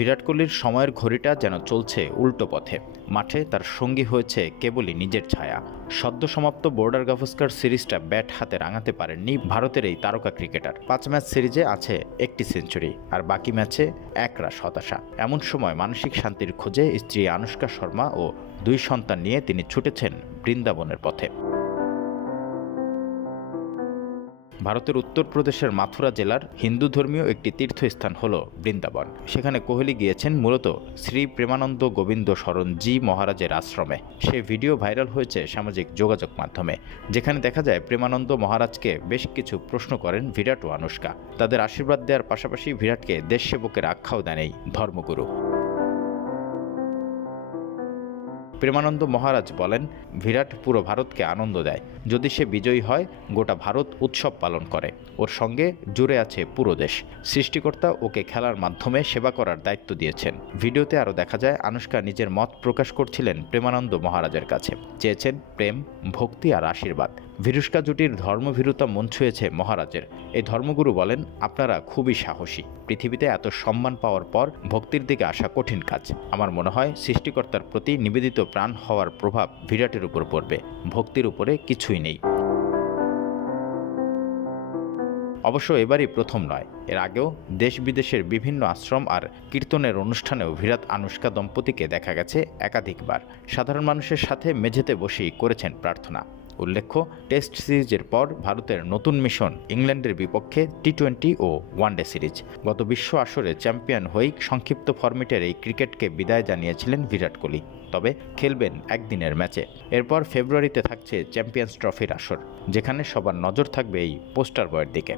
বিরাট কোহলির সময়ের ঘড়িটা যেন চলছে উল্টো পথে। মাঠে তার সঙ্গী হয়েছে কেবলই নিজের ছায়া। সদ্য সমাপ্ত বর্ডার গাভাস্কার সিরিজটা ব্যাট হাতে রাঙাতে পারেননি ভারতের এই তারকা ক্রিকেটার। 5 ম্যাচ সিরিজে আছে একটি সেঞ্চুরি, আর বাকি ম্যাচে একরাশ হতাশা। এমন সময় মানসিক শান্তির খোঁজে স্ত্রী আনুশকা শর্মা ও 2 সন্তান নিয়ে তিনি ছুটেছেন বৃন্দাবনের পথে। ভারতের উত্তরপ্রদেশের মাথুরা জেলার হিন্দু ধর্মীয় একটি তীর্থস্থান হল বৃন্দাবন। সেখানে কোহলি গিয়েছেন মূলত শ্রী প্রেমানন্দ গোবিন্দ শরণ জি মহারাজের আশ্রমে। সেই ভিডিও ভাইরাল হয়েছে সামাজিক যোগাযোগ মাধ্যমে, যেখানে দেখা যায় প্রেমানন্দ মহারাজকে বেশ কিছু প্রশ্ন করেন বিরাট ও আনুশকা। তাদের আশীর্বাদ দেওয়ার পাশাপাশি বিরাটকে দেশসেবকের আখ্যাও দেন এই ধর্মগুরু। প্রেমানন্দ মহারাজ বলেন, বিরাট পুরো ভারতকে আনন্দ দেয়। যদি সে বিজয়ী হয়, গোটা ভারত উৎসব পালন করে। ওর সঙ্গে জুড়ে আছে পুরো দেশ। সৃষ্টিকর্তা ওকে খেলার মাধ্যমে সেবা করার দায়িত্ব দিয়েছেন। ভিডিওতে আরও দেখা যায় আনুশকা নিজের মত প্রকাশ করছিলেন প্রেমানন্দ মহারাজের কাছে। চেয়েছেন প্রেম, ভক্তি আর আশীর্বাদ। ভিরুষ্কা জুটির ধর্মভীরুতা মন ছুঁয়েছে মহারাজের। এই ধর্মগুরু বলেন, আপনারা খুবই সাহসী। পৃথিবীতে এত সম্মান পাওয়ার পর ভক্তির দিকে আসা কঠিন কাজ। আমার মনে হয় সৃষ্টিকর্তার প্রতি নিবেদিত প্রাণ হওয়ার প্রভাব বিরাটের উপর পড়বে। ভক্তির উপরে কিছুই নেই। অবশ্য এবারই প্রথম নয়, এর আগেও দেশ বিদেশের বিভিন্ন আশ্রম আর কীর্তনের অনুষ্ঠানেও বিরাট আনুশকা দম্পতিকে দেখা গেছে একাধিকবার। সাধারণ মানুষের সাথে মেঝেতে বসেই করেছেন প্রার্থনা। উল্লেখ্য, টেস্ট সিরিজের পর ভারতের নতুন মিশন ইংল্যান্ডের বিপক্ষে টি-20 ও ওয়ানডে সিরিজ। গত বিশ্ব আসরে চ্যাম্পিয়ন হয়েই সংক্ষিপ্ত ফরম্যাটের এই ক্রিকেটকে বিদায় জানিয়েছিলেন বিরাট কোহলি। তবে খেলবেন একদিনের ম্যাচে। এরপর ফেব্রুয়ারিতে থাকছে চ্যাম্পিয়ন্স ট্রফির আসর, যেখানে সবার নজর থাকবে এই পোস্টার বয়ের দিকে।